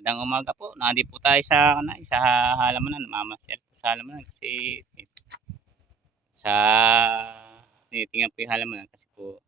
Magandang umaga po. Nandito po tayo sa sa halamanan, namamasyal po sa halamanan kasi sa tinitingnan po yung halamanan kasi po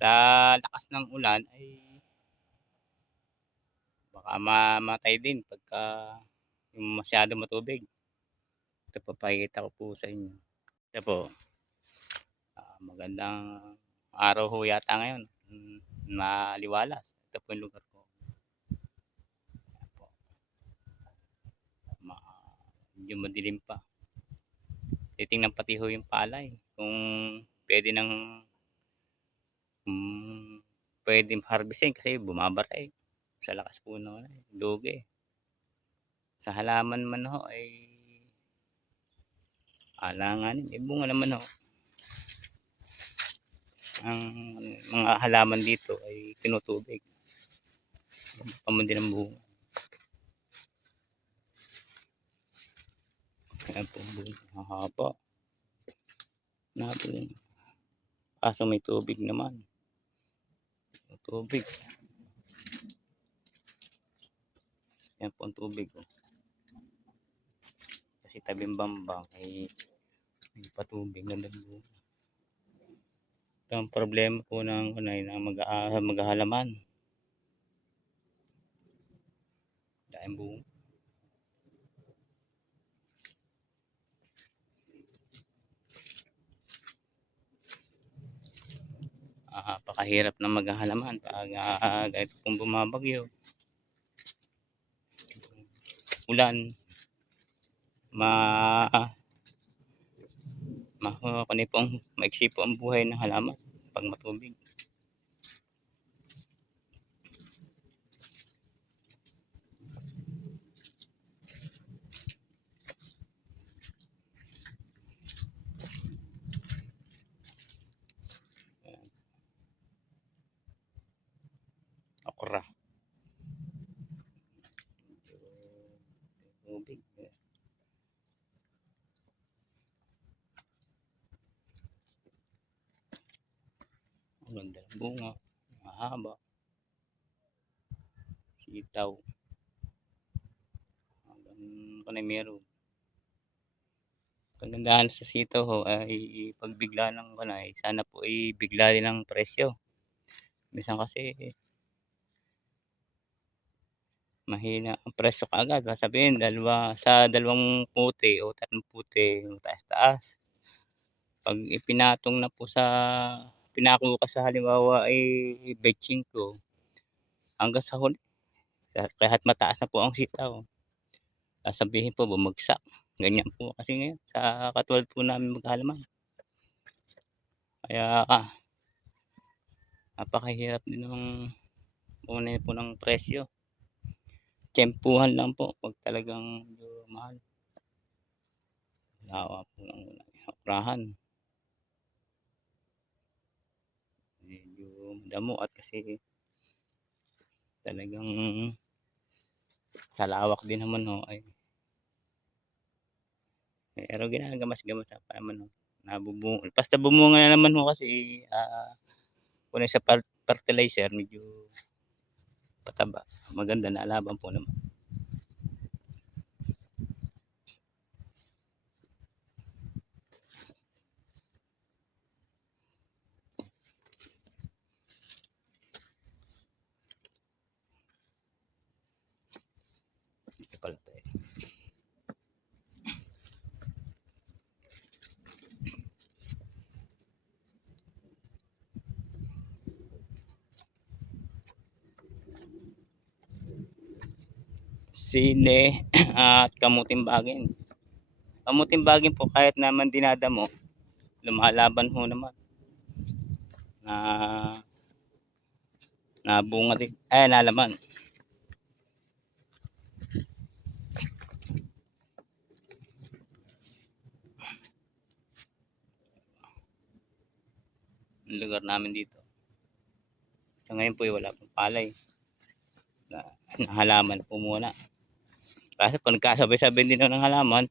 sa lakas ng ulan ay baka mamatay din pagka yung masyado matubig. Ito papakita ko po sa inyo. Ito po, magandang araw ho yata ngayon. Maliwalas. Ito po yung lugar ko. Ayan po. Ma Medyo madilim pa. Titingnan pati ho yung palay kung pwede nang pwedeng harvestin kasi bumabara eh. Sa lakas po ng lugi. Sa halaman man ho ay alanganin. Eh bunga naman ho. Ang mga halaman dito ay tinutubig. Paman din ang bunga. Ayan po bunga. Mahaba. Nabunga. Kaso may tubig naman. May tubig. Yan po ang tubig. Oh. Kasi tabing bambang ay may patubig na bunga. Ito ang problema po ng maghahalaman. Dahil bunga. Napakahirap na maghahalaman pag kahit kung bumabagyo. Ulan. Kanip pong maiksi po ang buhay ng halaman pag matubig. Okra. Tubig. Ang ganda ng bunga. Mahaba. Sitaw. Hanggang meron. Kagandahan sa sitaw ho ay pagbigla ng kanay, sana po ay bigla din ang presyo. Minsan kasi mahina ang presyo kaagad. Sabihin dalawang puti o tatlong puti yung taas-taas. Pag ipinatong na po pinako ka sa halimbawa ay betching ko hanggang sa huli kahit mataas na po ang sitaw. Sasabihin po bumagsak. Ganyan po kasi ngayon sa katulad po namin maghalaman. Kaya napakahirap din ng unay po ng presyo. Tiyempuhan lang po pag talagang medyo mahal. Lawa po ng okrahan. Medyo madamo at kasi talagang sa lawak din naman ho ay pero ginagamas-gamas pa naman ho. Nabubunga. Basta bumunga na naman ho kasi kung sa fertilizer medyo pataba. Maganda na laban po naman. Ito pala tayo. Sili at kamuting bagin. Kamuting bagin po kahit naman dinadamo, lumalaban ho naman. Na bunga din. Ay, nalaman. Ang lugar namin dito. Sa ngayon po wala pong palay. Halaman po muna. Kasi kung nagkasabay-sabay din ng halaman,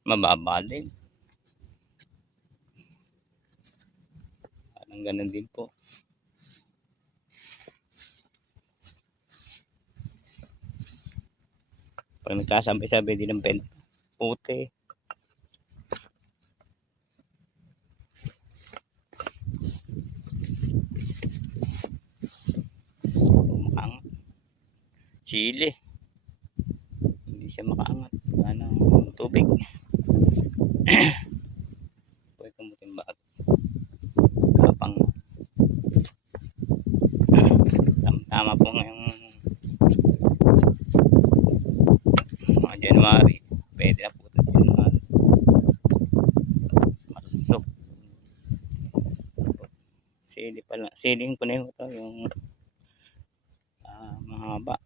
mababa din. Parang ganun din po. Pag nagkasabay-sabay din ng puti. Makaangat. Chile. Hindi siya makaangat. Ano, tubig. Pwede kamuting bag. Kapang. Tama po ngayong mga January. Pwede na po ito January. Marso. Sili pala. Siling ko na ito yung mahaba.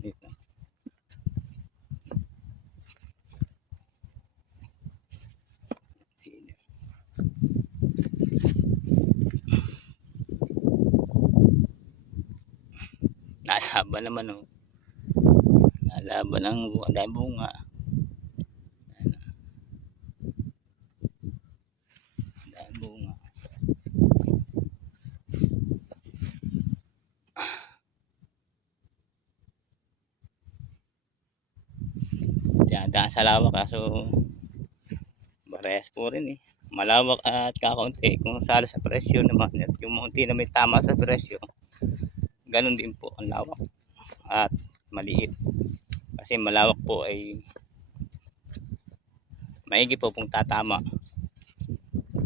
Dito. Sili. Nalaban naman oh. Nalaban ang bunga. Dahil bunga. Daan sa lawak kaso parehas po rin eh. Malawak at kakaunti kung sala sa presyo naman at yung munti na may tama sa presyo ganun din po ang lawak at maliit kasi malawak po ay maigi po pong tatama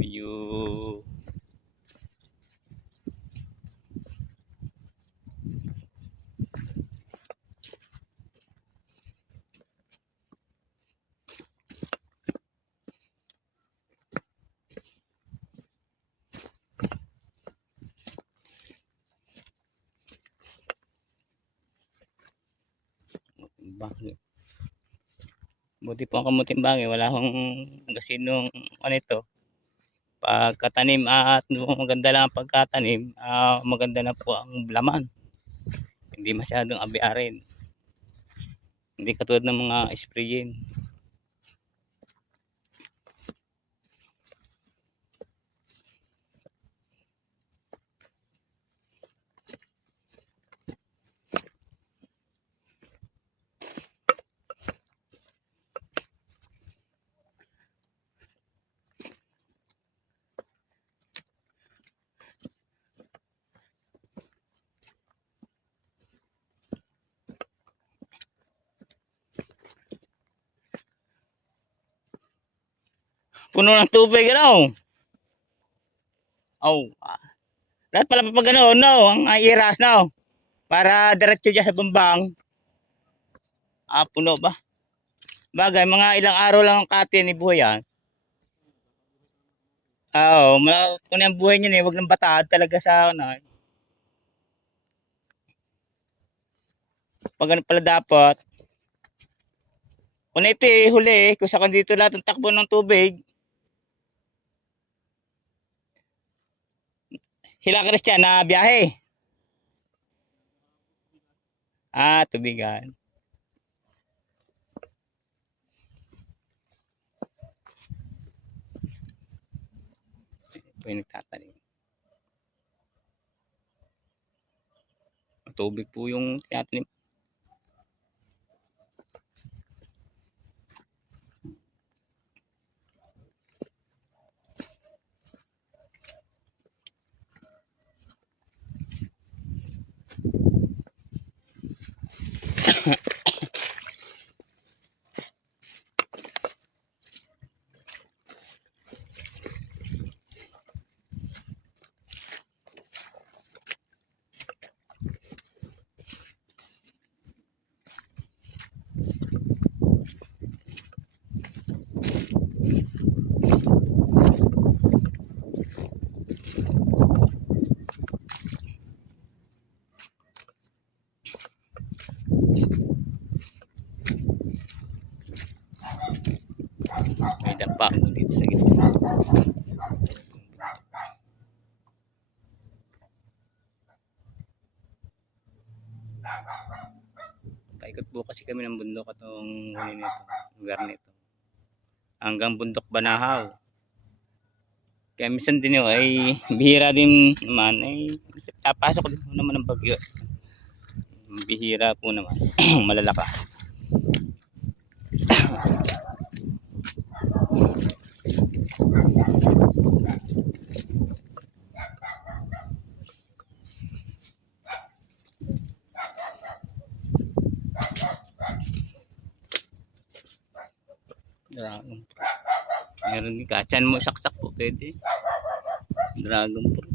yung bakit buti po ang kamuting bangi wala akong gasinong ano ito pagkatanim at maganda lang ang pagkatanim maganda na po ang laman hindi masyadong abiarin hindi katulad ng mga sprayin puno ng tubig ano oh lahat pala pa ganoon no ang iras no para diretso dyan sa bambang puno ba bagay mga ilang araw lang ang kati ni buhay yan kung yung buhay niya wag nang batad talaga sa ano pag ano pala dapat kung ito huli kung saan dito lahat ng takbo ng tubig sila Christian na biyahe tubigan ito yung nagtatanim tubig po yung tinatanim may dapa mo dito sa gitna Paikot po kasi kami ng bundok itong lugar nito. Hanggang bundok Banahaw. Kaya minsan din yun ay bihira din naman ay papasok din naman ng bagyo. Bihira po naman. Malalakas. Dragon fruit. Meron din kachan mo saksak po pwede. Dragon fruit.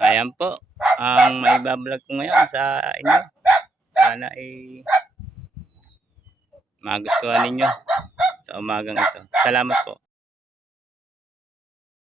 Ayan po ang maibablog ko ngayon sa inyo. Sana ay magustuhan ninyo sa umagang ito. Salamat po.